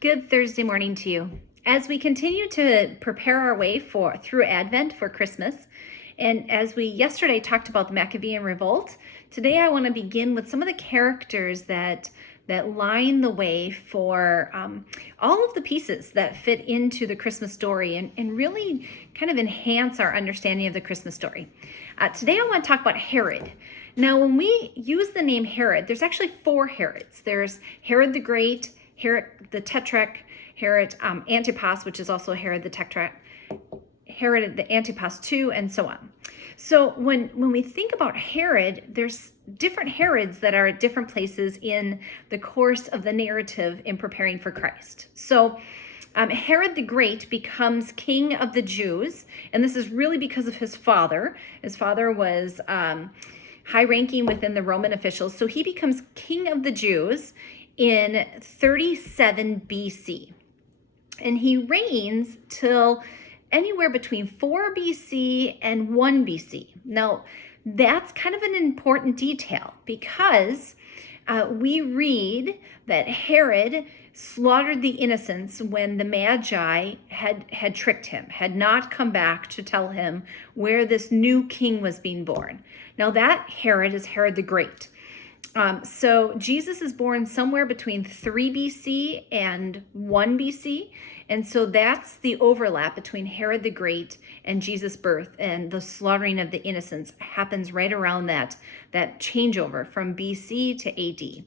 Good Thursday morning to you. As we continue to prepare our way through Advent for Christmas, and as we yesterday talked about the Maccabean Revolt, today I want to begin with some of the characters that line the way for all of the pieces that fit into the Christmas story and really kind of enhance our understanding of the Christmas story. Today I want to talk about Herod. Now, when we use the name Herod, there's actually four Herods. There's Herod the Great, Herod the Tetrarch, Herod Antipas, which is also Herod the Tetrarch, Herod the Antipas II, and so on. So when we think about Herod, there's different Herods that are at different places in the course of the narrative in preparing for Christ. So Herod the Great becomes king of the Jews, and this is really because of his father. His father was high-ranking within the Roman officials, so he becomes king of the Jews in 37 BC. And he reigns till anywhere between 4 BC and 1 BC. Now, that's kind of an important detail because we read that Herod slaughtered the innocents when the Magi had tricked him, had not come back to tell him where this new king was being born. Now, that Herod is Herod the Great. So Jesus is born somewhere between 3 BC and 1 BC. And so that's the overlap between Herod the Great and Jesus' birth, and the slaughtering of the innocents happens right around that changeover from BC to AD.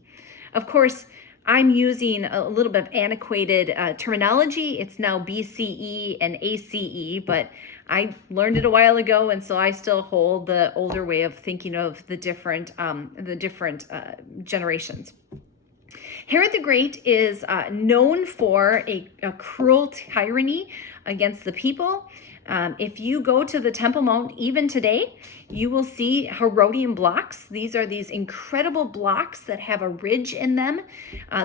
Of course, I'm using a little bit of antiquated terminology. It's now BCE and ACE, but I learned it a while ago, and so I still hold the older way of thinking of the different generations. Herod the Great is known for a cruel tyranny against the people. If you go to the Temple Mount even today, you will see Herodian blocks. These are these incredible blocks that have a ridge in them.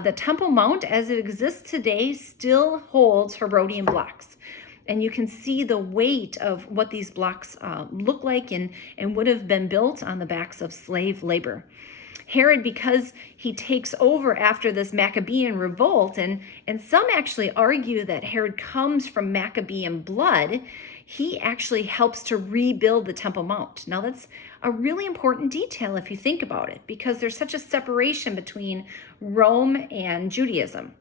The Temple Mount, as it exists today, still holds Herodian blocks. And you can see the weight of what these blocks look like and would have been built on the backs of slave labor. Herod, because he takes over after this Maccabean revolt, and some actually argue that Herod comes from Maccabean blood, he actually helps to rebuild the Temple Mount. Now, that's a really important detail if you think about it, because there's such a separation between Rome and Judaism.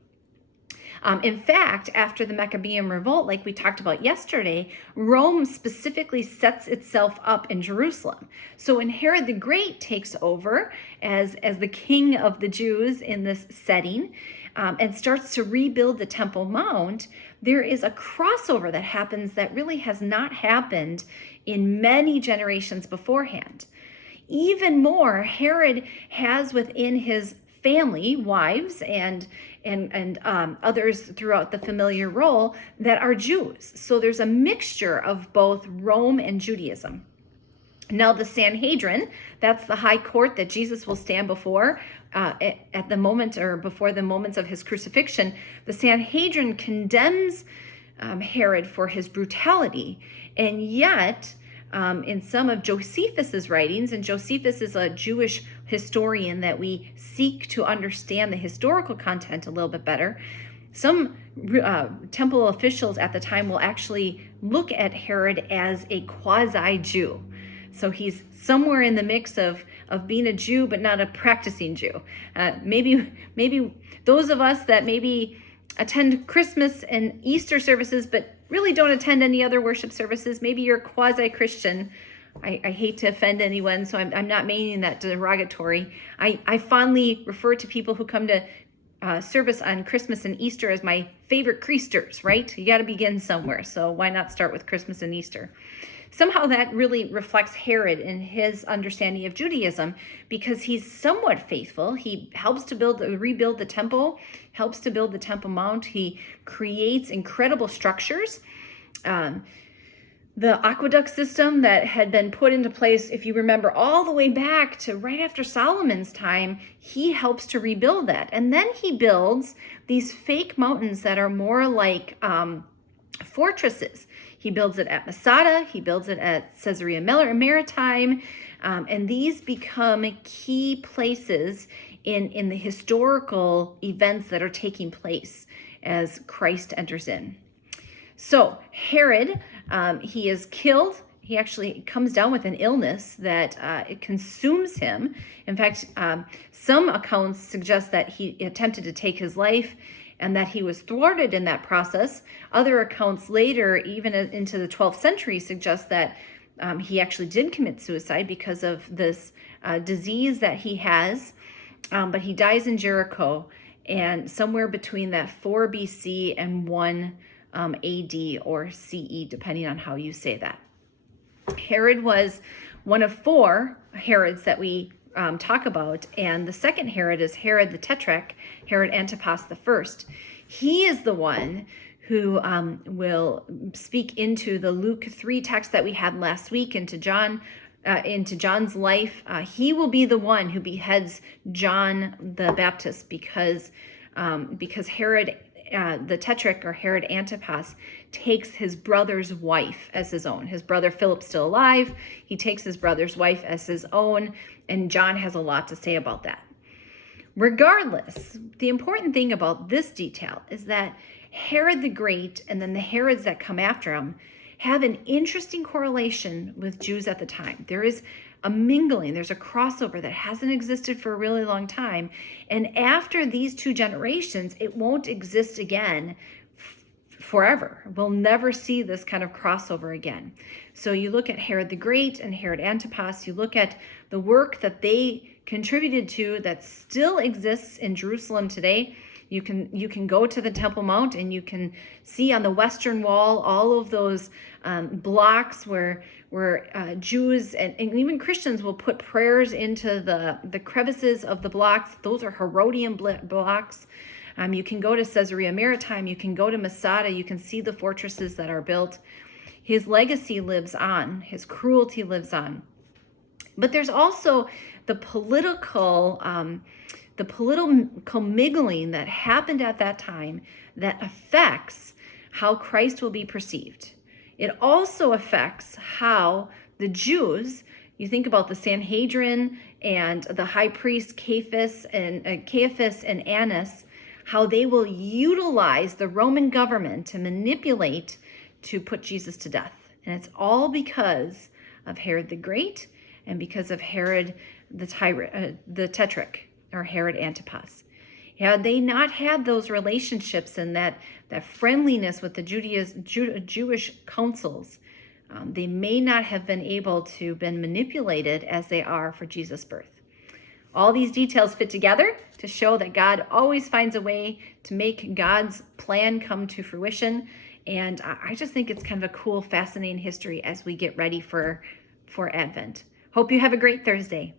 In fact, after the Maccabean revolt, like we talked about yesterday, Rome specifically sets itself up in Jerusalem. So when Herod the Great takes over as the king of the Jews in this setting and starts to rebuild the Temple Mount, there is a crossover that happens that really has not happened in many generations beforehand. Even more, Herod has within his family, wives, and others throughout the familiar role that are Jews. So there's a mixture of both Rome and Judaism. Now, the Sanhedrin, that's the high court that Jesus will stand before at the moment or before the moments of his crucifixion. The Sanhedrin condemns Herod for his brutality, and yet in some of Josephus's writings, and Josephus is a Jewish historian that we seek to understand the historical content a little bit better, some temple officials at the time will actually look at Herod as a quasi-Jew. So he's somewhere in the mix of being a Jew, but not a practicing Jew. Maybe those of us that maybe attend Christmas and Easter services, but really don't attend any other worship services, maybe you're quasi-Christian. I hate to offend anyone, so I'm not meaning that derogatory. I fondly refer to people who come to service on Christmas and Easter as my favorite Creasters, right? You got to begin somewhere, so why not start with Christmas and Easter? Somehow that really reflects Herod in his understanding of Judaism, because he's somewhat faithful. He helps to rebuild the temple, helps to build the Temple Mount. He creates incredible structures. The aqueduct system that had been put into place, if you remember, all the way back to right after Solomon's time, he helps to rebuild that. And then he builds these fake mountains that are more like fortresses. He builds it at Masada, he builds it at Caesarea Maritime, and these become key places in the historical events that are taking place. as Christ enters in. So Herod, he is killed. He actually comes down with an illness that it consumes him. In fact, some accounts suggest that he attempted to take his life and that he was thwarted in that process. Other accounts later, even into the 12th century, suggest that he actually did commit suicide because of this disease that he has. But he dies in Jericho, and somewhere between that 4 BC and 1 AD or CE, depending on how you say that. Herod was one of 4 Herods that we talk about, and the second Herod is Herod the Tetrarch, Herod Antipas the First. He is the one who will speak into the Luke 3 text that we had last week, into John's life. He will be the one who beheads John the Baptist because Herod the Tetrarch, or Herod Antipas, takes his brother's wife as his own. His brother Philip's still alive. He takes his brother's wife as his own, and John has a lot to say about that. Regardless, the important thing about this detail is that Herod the Great and then the Herods that come after him have an interesting correlation with Jews at the time. There is a mingling, there's a crossover that hasn't existed for a really long time. And after these 2 generations, it won't exist again forever. We'll never see this kind of crossover again. So you look at Herod the Great and Herod Antipas, you look at the work that they contributed to that still exists in Jerusalem today. You can go to the Temple Mount and you can see on the western wall all of those blocks where Jews and even Christians will put prayers into the crevices of the blocks. Those are Herodian blocks. You can go to Caesarea Maritime. You can go to Masada. You can see the fortresses that are built. His legacy lives on. His cruelty lives on. But there's also the political mingling that happened at that time that affects how Christ will be perceived. It also affects how the Jews, you think about the Sanhedrin and the high priest Caiaphas and Annas, how they will utilize the Roman government to manipulate to put Jesus to death. And it's all because of Herod the Great and because of Herod the Tetrarch, or Herod Antipas. Had they not had those relationships and that friendliness with the Jewish councils, they may not have been able to been manipulated as they are for Jesus' birth. All these details fit together to show that God always finds a way to make God's plan come to fruition. And I just think it's kind of a cool, fascinating history as we get ready for Advent. Hope you have a great Thursday.